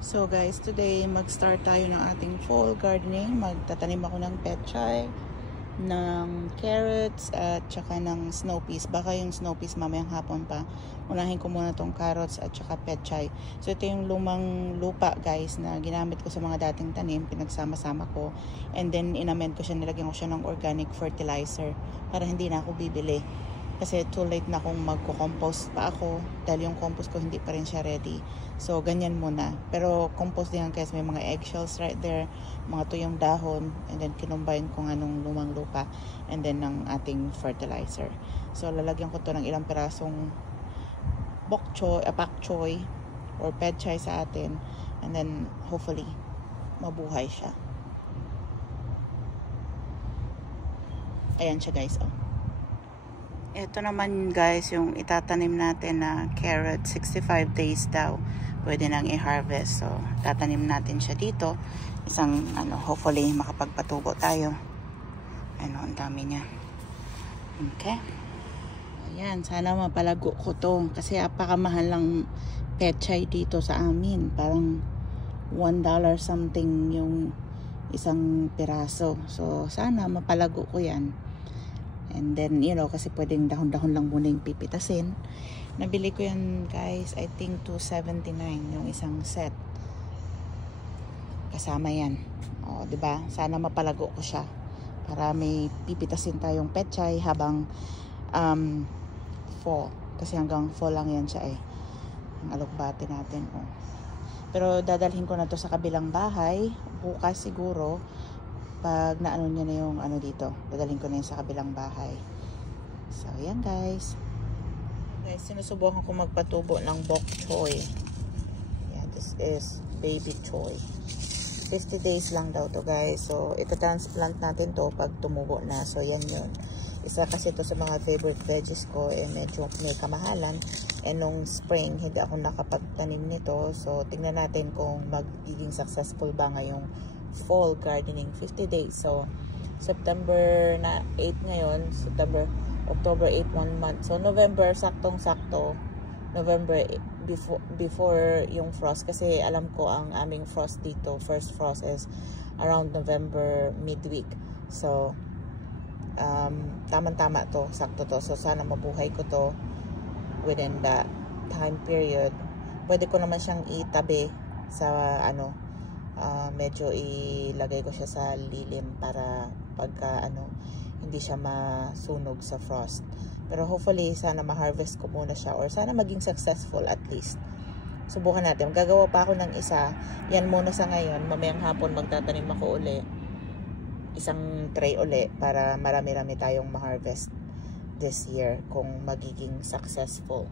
So guys, today mag-start tayo ng ating fall gardening. Magtatanim ako ng pechay, ng carrots at saka ng snow peas. Baka yung snow peas mamayang hapon pa. Unahin ko muna tong carrots at saka pechay. So ito yung lumang lupa guys na ginamit ko sa mga dating tanim, pinagsama-sama ko. And then inamend ko siya, nilagyan ko siya ng organic fertilizer para hindi na ako bibili. Kasi too late na kung magko-compost pa ako dahil yung compost ko hindi pa rin siya ready. So ganyan muna. Pero compost din yan guys, may mga eggshells right there, mga tuyong dahon, and then kinumbine ko nga nung lumang lupa and then ng ating fertilizer. So lalagyan ko to ng ilang pirasong bok choy, pak choy or pechay sa atin, and then hopefully mabuhay siya. Ayan siya guys, oh. Ito naman guys yung itatanim natin na carrot, 65 days daw pwede nang i-harvest. So tatanim natin siya dito, isang hopefully makapagpatubo tayo. Ang dami niya. Okay, ayan, sana mapalago ko to kasi apakamahal lang pechay dito sa amin, parang $1 something yung isang piraso. So sana mapalago ko yan. And then, kasi pwedeng dahon-dahon lang muna yung pipitasin. Nabili ko yan, guys, I think $279 yung isang set. Kasama yan. O, diba? Sana mapalago ko siya. Para may pipitasin tayong pechay habang fall. Kasi hanggang fall lang yan siya eh. Ang alugbati natin. O. Pero dadalhin ko na to sa kabilang bahay. Bukas siguro. Pag naano niya na yung dito, dadalhin ko na yun sa kabilang bahay. So, yan guys. Guys, sinusubukan ko magpatubo ng bok choy. Yeah, this is baby choy. 50 days lang daw to guys. So, ita-transplant natin to pag tumubo na. So, yan yun. Isa kasi to sa mga favorite veggies ko. Medyo may kamahalan. And nung spring, hindi ako nakapagtanim nito. So, tingnan natin kung magiging successful ba ngayong fall gardening. 50 days. So, September na 8 ngayon. October 8, 1 month. So, November, saktong-sakto. November, before yung frost. Kasi alam ko ang aming frost dito, first frost is around November midweek. So, tama-tama to. Sakto to. So, sana mabuhay ko to within that time period. Pwede ko naman siyang itabi sa medyo ilagay ko siya sa lilim para pagka hindi siya masunog sa frost. Pero hopefully sana ma-harvest ko muna siya or sana maging successful at least. Subukan natin. Gagawa pa ako ng isa. Yan muna sa ngayon. Mamayang hapon magtatanim ako uli. Isang tray uli para marami-rami tayong ma-harvest this year kung magiging successful.